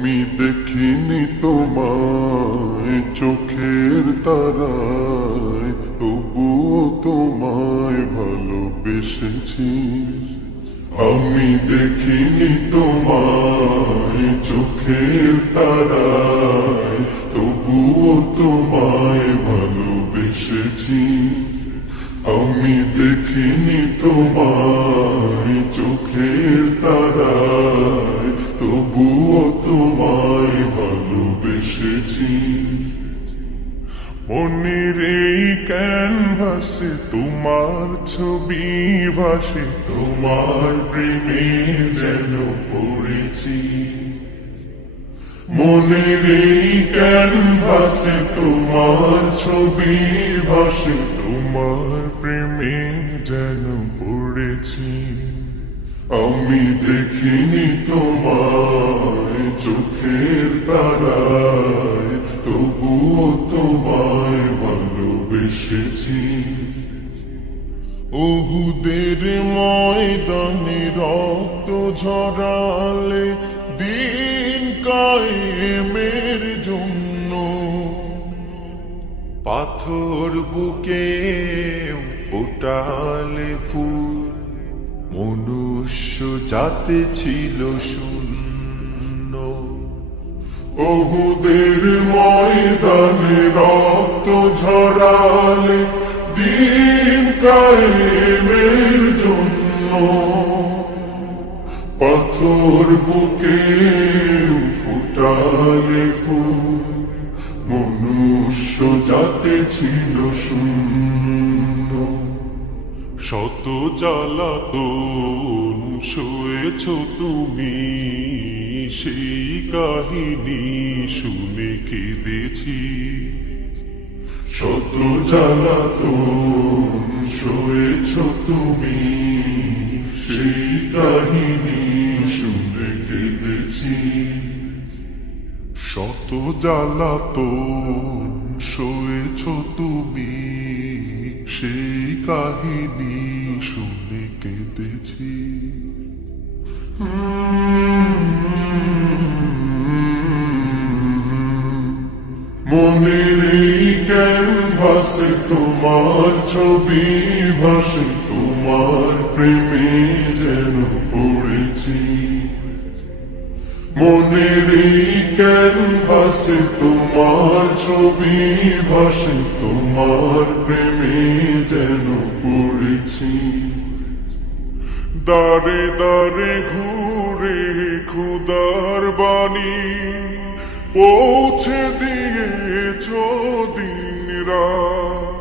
আমি দেখিনি তোমায় চোখের তারায়, তবুও তোমায় ভালোবেসেছি। আমি দেখিনি তোমায় চোখের তারায়, তবুও তোমায় ভালোবেসেছি। আমি দেখিনি তোমায় চোখের তারায়, তবুও তোমায় ভালোবেসেছি। মনের এই ক্যানভাসে তোমার ছবি ভাসে, তোমার প্রেমে যেন পড়েছি। মনের এই ক্যানভাসে তোমার ছবি ভাসে, তোমার প্রেমে যেন পড়েছি। আমি দেখিনি তোমায় চোখের তারায়, তবুও তোমায় ভালোবেসেছি। উহুদের ময়দানে রক্ত ঝরালে দিন কায়েমের জন্য, পাথর বুকে ফোটালে ফুল, মনুষ্য জাতি ছিল শূন্য। উহুদের ময়দানে রক্ত ঝরালে দিন কায়েমের জন্য, পাথর বুকে ফুটালে ফুল, মনুষ্য জাতি ছিল শূন্য। শত জ্বালাতন সয়েছ তুমি, সেই কাহিনী শুনে কেঁদেছি। শত জ্বালাতন সয়েছ তুমি, সেই কাহিনী শুনে কেঁদেছি। শত জ্বালাতন সয়েছ তুমি, সেই কাহিনী শুনে কেঁদেছি। মনের এই ক্যানভাসে তোমার ছবি ভাসে, তোমার প্রেমে যেন পড়েছি। মনের এই ক্যানভাসে তোমার ছবি ভাসে, তোমার প্রেমে যেন পড়েছি। দারে দারে ঘুরে খুদার বাণী পৌঁছে দিয়েছ দিন রাত,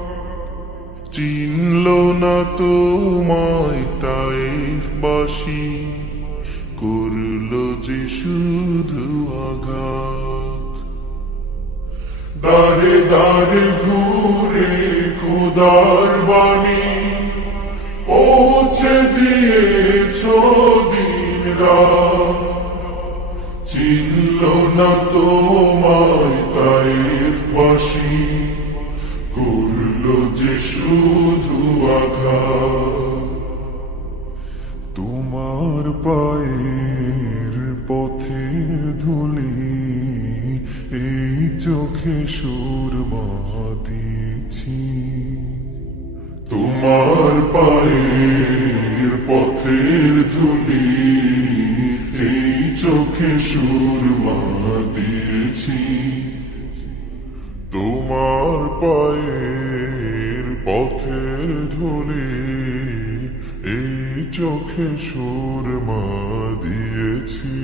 চিনল না তোমায় তাইফবাসী, করল যে শুধু আঘাত। দারে দারে ঘুরে খোদার বাণী পৌঁছে দিয়েছ দিন রাত, চিনল না তোমায় তাইফবাসী, করল যে শুধু আঘাত। তোমার পায়ের পথের ধুলি এই চোখে সুরমা দিয়েছি। তোমার পায়ের পথের ধুলি এই চোখে সুরমা দিয়েছি। তোমার পায়ের পথের ধুলি এই চোখে সুরমা দিয়েছি।